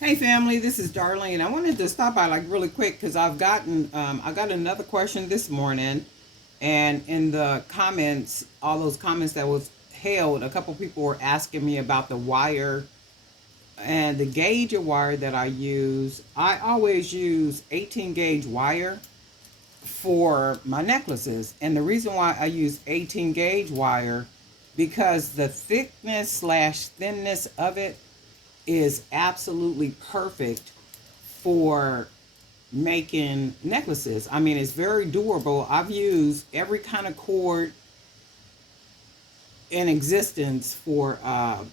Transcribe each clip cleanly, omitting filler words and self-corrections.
Hey family, this is Darlene. I wanted to stop by like really quick because I got another question this morning, and in the comments, all those comments that was held, a couple people were asking me about the wire and the gauge of wire that I use. I always use 18 gauge wire for my necklaces, and the reason why I use 18 gauge wire because the thickness slash thinness of it is absolutely perfect for making necklaces. I mean, it's very durable. I've used every kind of cord in existence for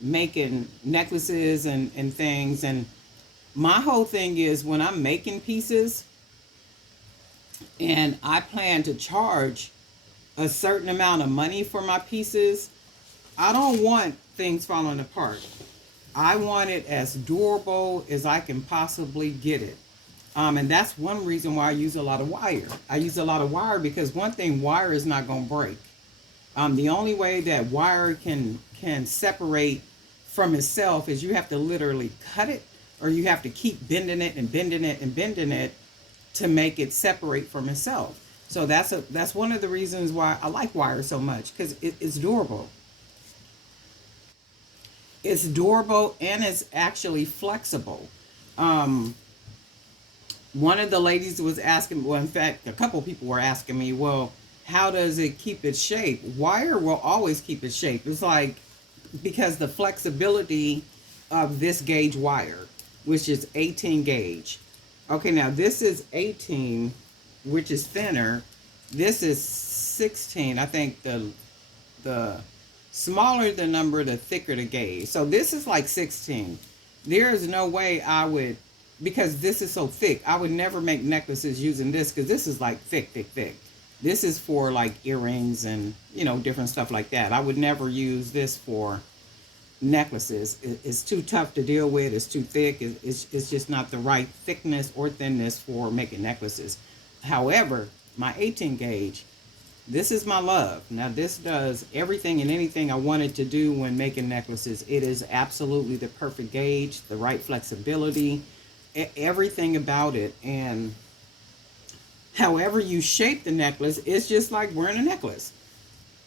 making necklaces and things. And my whole thing is when I'm making pieces and I plan to charge a certain amount of money for my pieces, I don't want things falling apart. I want it as durable as I can possibly get it. And that's one reason why I use a lot of wire. I use a lot of wire because one thing, wire is not going to break. The only way that wire can separate from itself is you have to literally cut it, or you have to keep bending it and bending it and bending it to make it separate from itself. So that's one of the reasons why I like wire so much, because it's durable. It's durable and it's actually flexible. Um, One of the ladies was asking, well, in fact, a couple people were asking me, well, how does it keep its shape? Wire will always keep its shape. It's like, because the flexibility of this gauge wire, which is 18 gauge. Okay, now this is 18, which is thinner. This is 16. I think the smaller the number, the thicker the gauge. So this is like 16. There is no way I would, because this is so thick, I would never make necklaces using this because this is like thick, thick, thick. This is for like earrings and, different stuff like that. I would never use this for necklaces. It's too tough to deal with. It's too thick. It's just not the right thickness or thinness for making necklaces. However, my 18 gauge, this is my love. Now, this does everything and anything I wanted to do when making necklaces. It is absolutely the perfect gauge, the right flexibility, everything about it. And however you shape the necklace, it's just like wearing a necklace.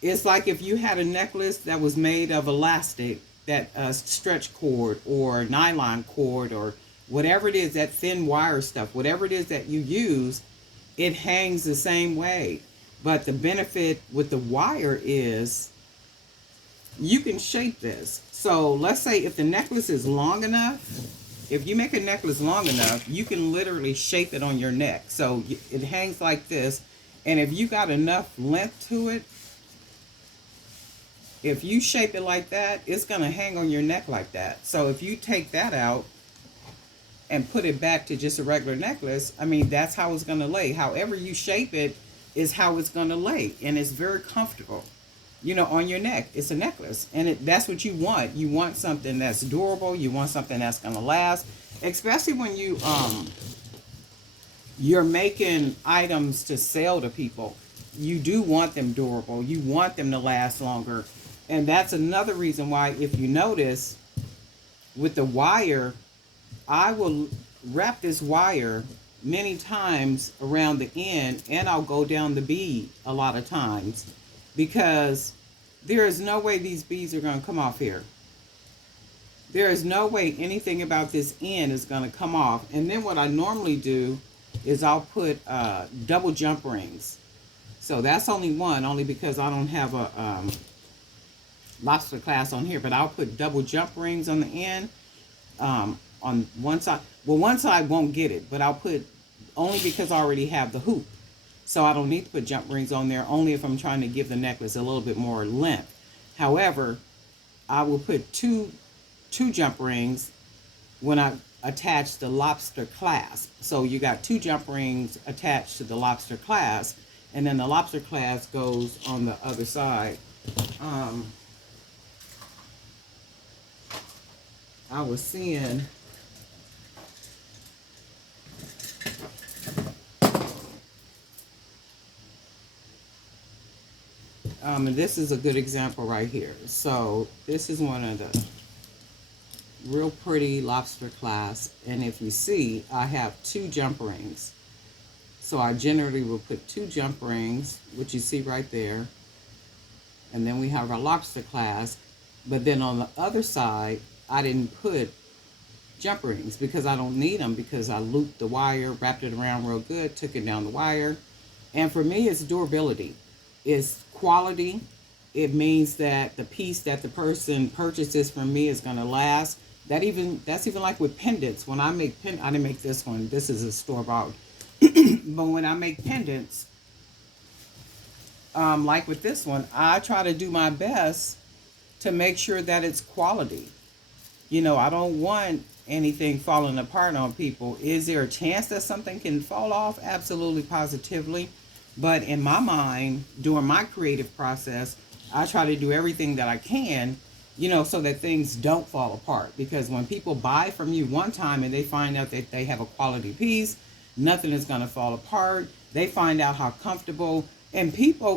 It's like if you had a necklace that was made of elastic, that stretch cord or nylon cord or whatever it is, that thin wire stuff, whatever it is that you use, it hangs the same way. But the benefit with the wire is you can shape this. So let's say if the necklace is long enough, if you make a necklace long enough, you can literally shape it on your neck. So it hangs like this. And if you got enough length to it, if you shape it like that, it's going to hang on your neck like that. So if you take that out and put it back to just a regular necklace, I mean, that's how it's going to lay. However you shape it is how it's going to lay. And it's very comfortable, on your neck. It's a necklace. And that's what you want. You want something that's durable. You want something that's going to last. Especially when you're making items to sell to people. You do want them durable. You want them to last longer. And that's another reason why, if you notice, with the wire, I will wrap this wire many times around the end, and I'll go down the bead a lot of times, because there is no way these beads are going to come off here. There is no way anything about this end is going to come off. And then what I normally do is I'll put double jump rings. So that's only one, only because I don't have a lobster class on here, but I'll put double jump rings on the end, on one side. Well, one side won't get it, but I'll put, only because I already have the hoop. So I don't need to put jump rings on there, only if I'm trying to give the necklace a little bit more length. However, I will put two jump rings when I attach the lobster clasp. So you got two jump rings attached to the lobster clasp, and then the lobster clasp goes on the other side. I was seeing and this is a good example right here. So this is one of the real pretty lobster clasp. And if you see, I have two jump rings. So I generally will put two jump rings, which you see right there. And then we have our lobster clasp. But then on the other side, I didn't put jump rings because I don't need them, because I looped the wire, wrapped it around real good, took it down the wire. And for me, it's durability. It's quality. It means that the piece that the person purchases from me is going to last. That's even like with pendants. When I make I didn't make this one. This is a store bought. But when I make pendants, like with this one, I try to do my best to make sure that it's quality. I don't want anything falling apart on people. Is there a chance that something can fall off? Absolutely, positively. But in my mind, during my creative process, I try to do everything that I can, so that things don't fall apart. Because when people buy from you one time and they find out that they have a quality piece, nothing is going to fall apart. They find out how comfortable. And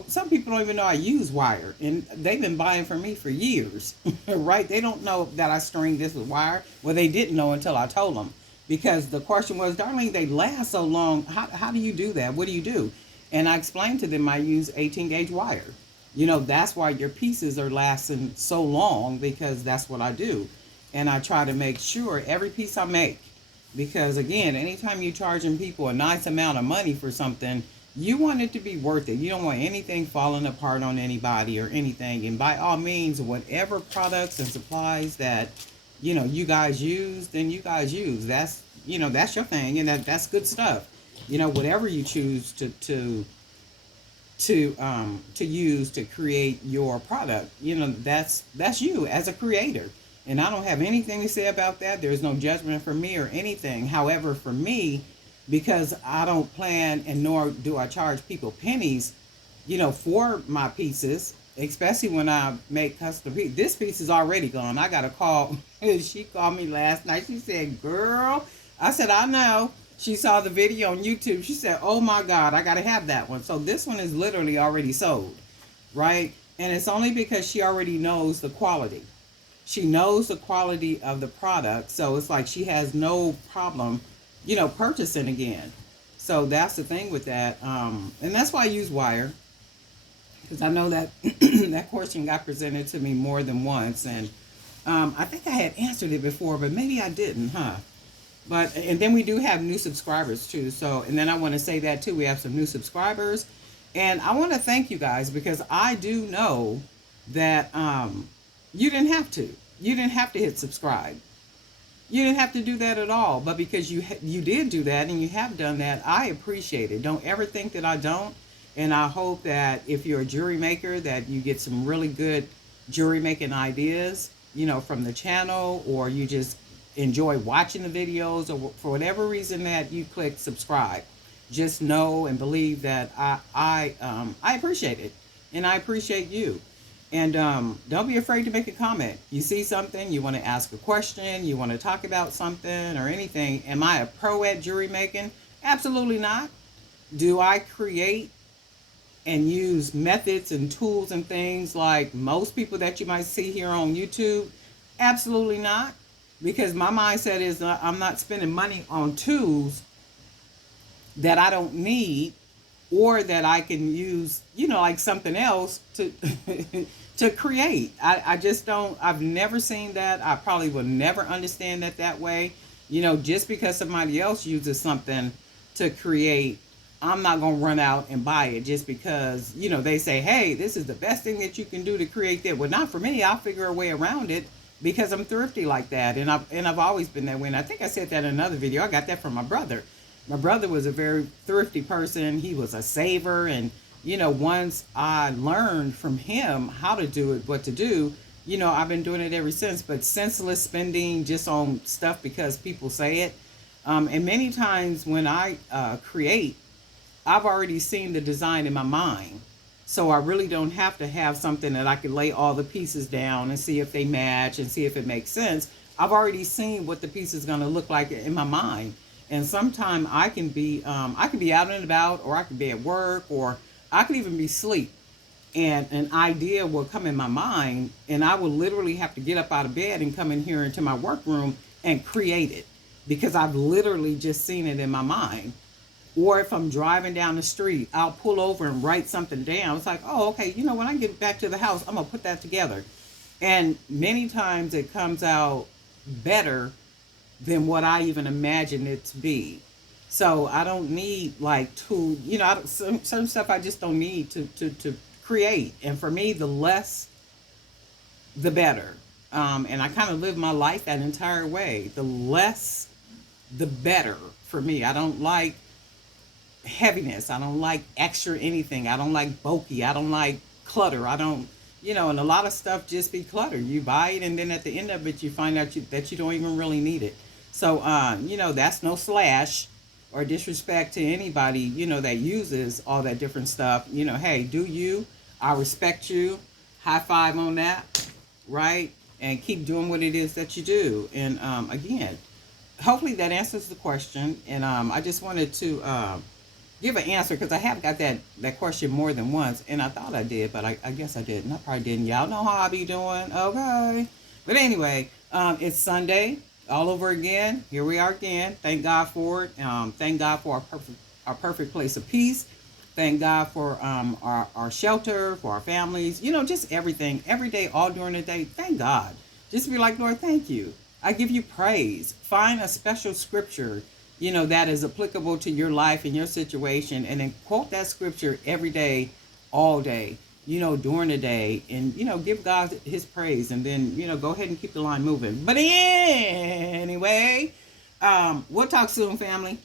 some people don't even know I use wire, and they've been buying from me for years, right? They don't know that I string this with wire. Well, they didn't know until I told them, because the question was, Darlene, they last so long. How do you do that? What do you do? And I explained to them I use 18 gauge wire. That's why your pieces are lasting so long, because that's what I do. And I try to make sure every piece I make, because again, anytime you're charging people a nice amount of money for something, you want it to be worth it. You don't want anything falling apart on anybody or anything. And by all means, whatever products and supplies that, you guys use, then you guys use. That's your thing, and that's good stuff. Whatever you choose to use to create your product, that's you as a creator. And I don't have anything to say about that. There's no judgment for me or anything. However, for me, because I don't plan, and nor do I charge people pennies, for my pieces, especially when I make custom pieces. This piece is already gone. I got a call. She called me last night. She said, girl, I said, I know. She saw the video on YouTube. She said, oh my God, I got to have that one. So this one is literally already sold, right? And it's only because she already knows the quality. She knows the quality of the product. So it's like she has no problem purchasing again. So that's the thing with that. And that's why I use wire, because I know that that question got presented to me more than once. And I think I had answered it before, but maybe I didn't, huh? And then we do have new subscribers too. So, and then I want to say that too, we have some new subscribers. And I want to thank you guys, because I do know that you didn't have to. You didn't have to hit subscribe. You didn't have to do that at all, but because you did do that and you have done that, I appreciate it. Don't ever think that I don't. And I hope that if you're a jewelry maker, that you get some really good jewelry making ideas, from the channel, or you just enjoy watching the videos, or for whatever reason that you click subscribe. Just know and believe that I appreciate it, and I appreciate you. And don't be afraid to make a comment. You see something, you want to ask a question, you want to talk about something or anything. Am I a pro at jewelry making? Absolutely not. Do I create and use methods and tools and things like most people that you might see here on YouTube? Absolutely not. Because my mindset is I'm not spending money on tools that I don't need, or that I can use, like something else to to create. I just don't. I've never seen that. I probably will never understand that way. Just because somebody else uses something to create, I'm not gonna run out and buy it just because they say, hey, this is the best thing that you can do to create that. Well, not for me. I'll figure a way around it, because I'm thrifty like that, and I've always been that way. And I think I said that in another video. I got that from my brother. My brother was a very thrifty person. He was a saver. And, once I learned from him how to do it, what to do, I've been doing it ever since. But senseless spending just on stuff because people say it. And many times when I create, I've already seen the design in my mind. So I really don't have to have something that I can lay all the pieces down and see if they match and see if it makes sense. I've already seen what the piece is going to look like in my mind. And sometimes I can be out and about, or I can be at work, or I could even be asleep. and an idea will come in my mind, and I will literally have to get up out of bed and come in here into my workroom and create it, because I've literally just seen it in my mind. Or if I'm driving down the street, I'll pull over and write something down. It's like, oh, okay, when I get back to the house, I'm gonna put that together. And many times it comes out better than what I even imagined it to be. So I don't need like to, certain stuff I just don't need to create. And for me, the less, the better. And I kind of live my life that entire way. The less, the better for me. I don't like heaviness. I don't like extra anything. I don't like bulky. I don't like clutter. I don't, and a lot of stuff just be clutter. You buy it, and then at the end of it, you find out that you don't even really need it. So, that's no slash or disrespect to anybody, that uses all that different stuff. Hey, do you? I respect you. High five on that, right? And keep doing what it is that you do. And again, hopefully that answers the question. And I just wanted to give an answer, because I have got that question more than once, and I thought I did, but I guess I didn't. I probably didn't. Y'all know how I be doing. Okay. But anyway, it's Sunday all over again. Here we are again. Thank God for it. Thank God for our perfect place of peace. Thank God for our shelter, for our families, just everything, every day, all during the day. Thank God. Just be like, Lord, thank you. I give you praise. Find a special scripture, that is applicable to your life and your situation, and then quote that scripture every day, all day, during the day, and, give God his praise, and then, go ahead and keep the line moving. But anyway, we'll talk soon, family.